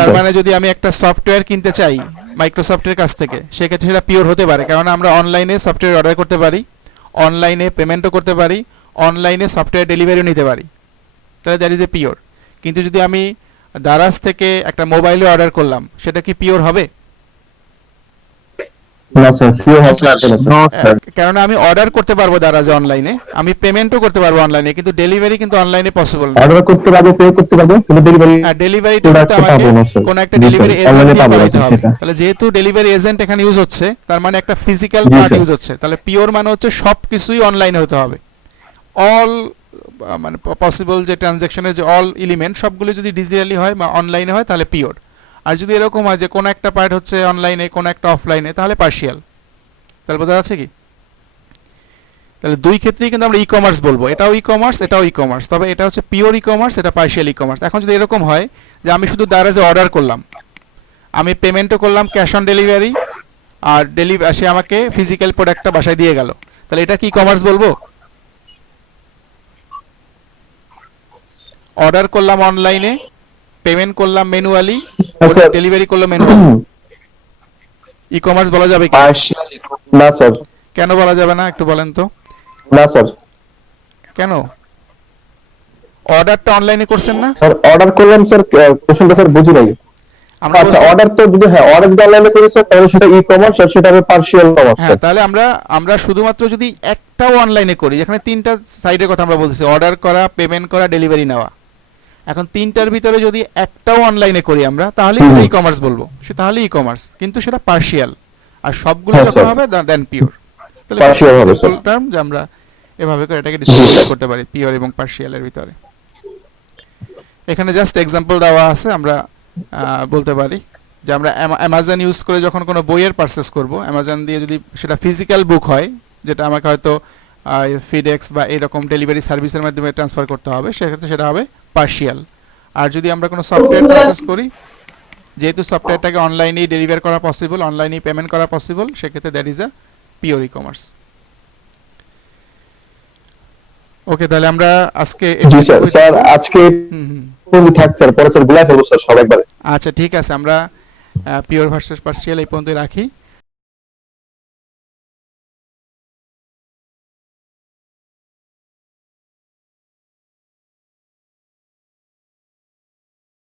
তার মানে যদি আমি একটা সফটওয়্যার কিনতে চাই মাইক্রোসফটের কাছ থেকে, সেক্ষেত্রে সেটা পিওর হতে পারে, কারণ আমরা অনলাইনে সফটওয়্যার অর্ডার করতে পারি, অনলাইনে পেমেন্টও করতে পারি, অনলাইনে সফটওয়্যার ডেলিভারিও নিতে পারি, তাহলে দ্যাট ইজ এ পিওর। কিন্তু যদি আমি দারাজ থেকে একটা মোবাইলে অর্ডার করলাম, সেটা কি পিওর হবে? না স্যার শিওর না, স্যার। কেননা আমি অর্ডার করতে পারবো দারাজে অনলাইনে, আমি পেমেন্টও করতে পারবো অনলাইনে, কিন্তু ডেলিভারি কিন্তু অনলাইনে পসিবল না। অর্ডার করতে পারবো পে করতে পারবো কিন্তু ডেলিভারি আর ডেলিভারিটা প্রোডাক্ট কিন্তু আমাকে পাবো না স্যার। কোনো একটা জি, ডেলিভারি স্যার, এজেন্ট অনলাইনে দিয়ে পাবো না করাইতে হবে। সেটা। তাহলে যেহেতু ডেলিভারি এজেন্ট এখানে ইউজ হচ্ছে, তার মানে একটা ফিজিক্যাল জি, পার্ট স্যার। ইউজ হচ্ছে, তাহলে পিওর মানে হচ্ছে সব কিছুই অনলাইনে হতে হবে। অল মানে পসিবল যে ট্রানজ্যাকশনের যে অল এলিমেন্ট সবগুলো যদি ডিজিটালি হয় বা অনলাইনে হয় তাহলে পিওর। আর যদি এরকম হয় যে কোনো একটা পার্ট হচ্ছে অনলাইনে, কোনো একটা অফলাইনে, তাহলে পার্শিয়াল। তাহলে বোঝা যাচ্ছে কি? তাহলে দুই ক্ষেত্রেই কিন্তু আমরা ই কমার্স বলবো, এটাও ই কমার্স, এটাও ই কমার্স, তবে এটা হচ্ছে পিওর ই কমার্স, এটা পার্শিয়াল ই কমার্স। এখন যদি এরকম হয় যে আমি শুধু দারাজে অর্ডার করলাম, আমি পেমেন্টও করলাম ক্যাশ অন ডেলিভারি, আর সে আমাকে ফিজিক্যাল প্রোডাক্টটা বাসায় দিয়ে গেল, তাহলে এটা কি ই কমার্স বলবো? অর্ডার করলাম অনলাইনে, পেমেন্ট করলাম ম্যানুয়ালি, আচ্ছা। ডেলিভারি করলাম ম্যানুয়ালি, ই কমার্স বলা যাবে কি? পার্শিয়াল। না স্যার, কেন বলা যাবে না একটু বলেন তো? না স্যার। কেন? অর্ডারটা অনলাইনে করছেন না? স্যার অর্ডার করলাম স্যার, কোশ্চেনটা স্যার বুঝি নাই। আমরা আচ্ছা বলছি- অর্ডার তো যদি অর্ডার যদি অনলাইনে করি স্যার তাহলে সেটা ই কমার্স আর সেটা হবে পার্শিয়াল কমার্স হ্যাঁ, তাহলে আমরা শুধুমাত্র যদি একটাও অনলাইনে করি, যেখানে তিনটা সাইডের কথা আমরা বলতেছি, অর্ডার করা, পেমেন্ট করা, ডেলিভারি নেওয়া, এখন তিনটার ভিতরে যদি একটাও অনলাইনে করি আমরা, তাহলেই হুম। ই কমার্স বলবো, সে তাহলে ই কমার্স, কিন্তু সেটা পার্শিয়াল। আর সবগুলো হ্যাঁ, যখন স্যার। হবে দেন পিওর। তাহলে Partial হবে, সিম্পল স্যার। টার্ম যে আমরা এভাবে করে এটাকে ডিসক্রিমিনেট করতে পারি পিওর এবং পার্শিয়ালের ভিতরে। এখানে জাস্ট এক্সাম্পল দেওয়া আছে, আমরা বলতে পারি যে আমরা অ্যামাজন ইউজ করে যখন কোনো বইয়ের পারচেস করব, অ্যামাজন দিয়ে যদি সেটা ফিজিক্যাল বুক হয়, যেটা আমাকে হয়তো ফিডেক্স বা এরকম ডেলিভারি সার্ভিসের মাধ্যমে ট্রান্সফার করতে হবে, সেক্ষেত্রে সেটা হবে পার্শিয়াল। আর যদি আমরা কোনো সফটওয়্যার পারচেস করি, যেহেতু সফটওয়্যারটাকে অনলাইনেই ডেলিভার করা পসিবল, অনলাইনেই পেমেন্ট করা পসিবল, সেক্ষেত্রে that is a pure e commerce. Okay, তাহলে আমরা আজকে জি স্যার। স্যার আজকে থাক স্যার, পরে স্যার গুলাই ফেলবো স্যার সব একবারে। আচ্ছা ঠিক আছে, আমরা পিওর ভার্সেস পার্শিয়াল এই পর্যন্ত রাখি।